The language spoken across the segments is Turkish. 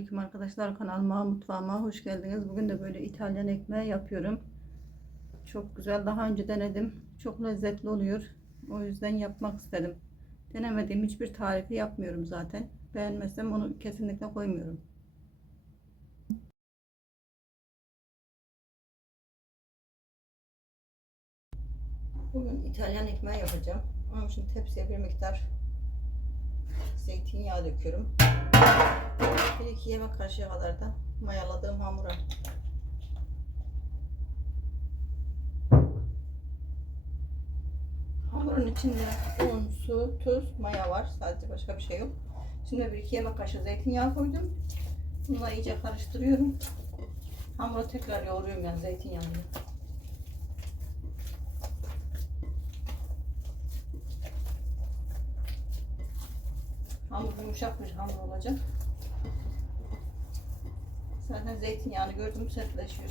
Selamünaleyküm arkadaşlar kanalıma mutfağıma hoş geldiniz. Bugün de böyle İtalyan ekmeği yapıyorum. Çok güzel. Daha önce denedim. Çok lezzetli oluyor. O yüzden yapmak istedim. Denemediğim hiçbir tarifi yapmıyorum zaten. Beğenmezsem onu kesinlikle koymuyorum. Bugün İtalyan ekmeği yapacağım. Onun için tepsiye bir miktar zeytinyağı döküyorum. Bir iki yemek kaşığı kadar da mayaladığım hamura. Hamurun içinde un, su, tuz, maya var. Sadece başka bir şey yok. Şimdi bir iki yemek kaşığı zeytinyağı koydum. Bununla iyice karıştırıyorum. Hamuru tekrar yoğuruyorum yani zeytinyağıyla. Hamur yumuşak bir hamur olacak. Zaten zeytinyağını gördüm sertleşiyor.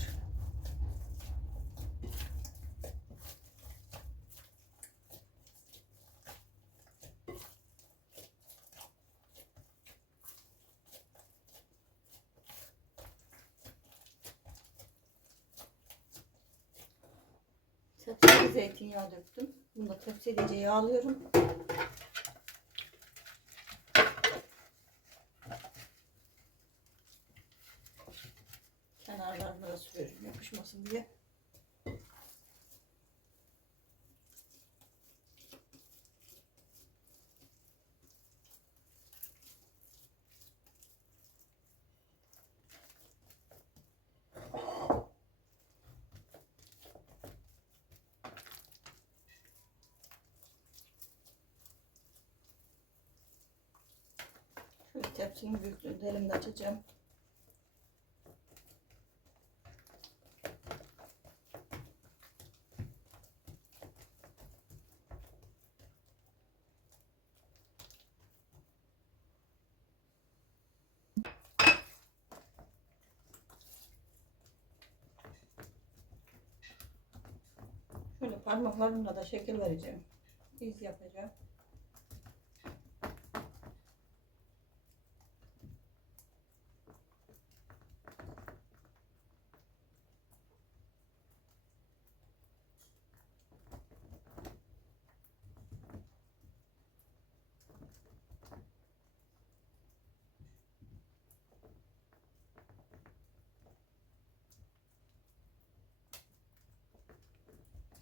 Tepsiye zeytinyağı döktüm. Bunu da tepsiye iyice yağlıyorum. Kenarlarına sürüyorum yapışmasın diye. Şöyle tepsinin büyüklüğünde elimle açacağım. Şöyle parmaklarımla da şekil vereceğim. İz yapacağım.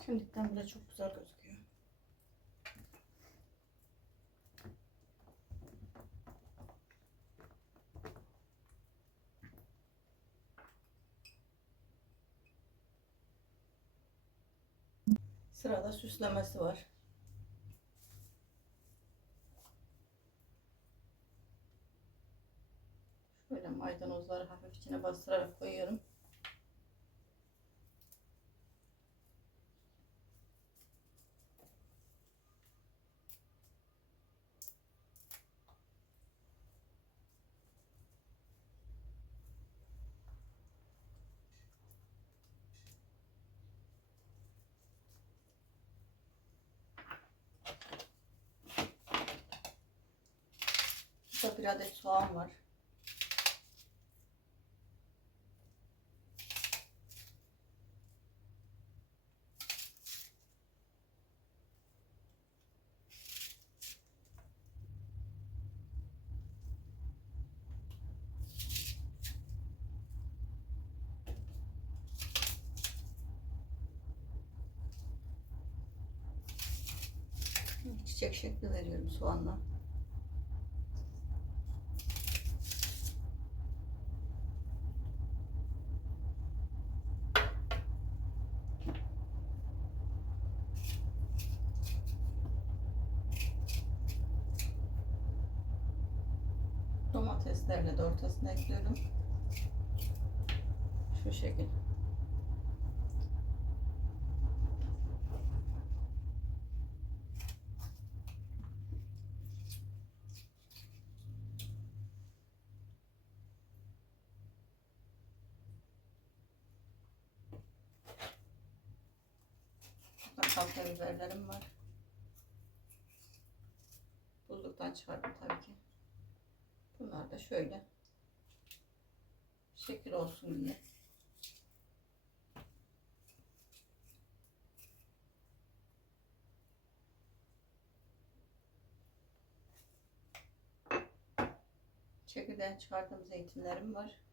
Şimdiden bile çok güzel gözüküyor. Sırada süslemesi var. Şöyle maydanozları hafif içine bastırarak koyuyorum. Burada bir adet soğan var. Çiçek şekli veriyorum soğanla. Domateslerle de ortasına ekliyorum. Şu şekil. Salça biberlerim var. Buzluktan çıkardım tabii ki. Bunlar da şöyle Şekil olsun diye. Çekirdeğini çıkardığım zeytinlerim var.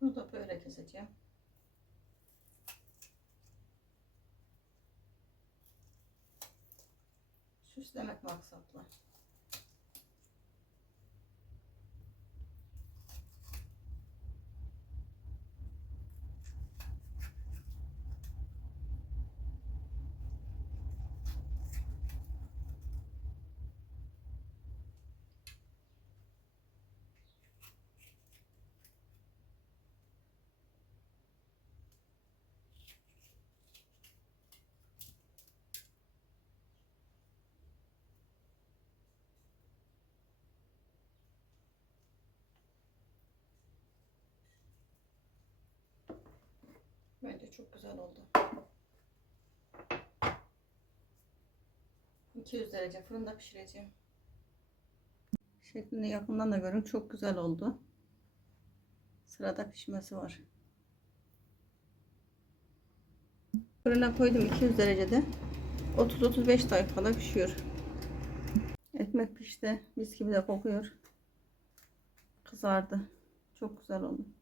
Bunu da böyle keseceğim. Süslemek maksatlı. Bence çok güzel oldu. 200 derece fırında pişireceğim. Şeklini yakından da görün. Çok güzel oldu. Sırada pişmesi var. Fırına koydum 200 derecede. 30-35 dakikada pişiyor. Ekmek pişti. Mis gibi de kokuyor. Kızardı. Çok güzel oldu.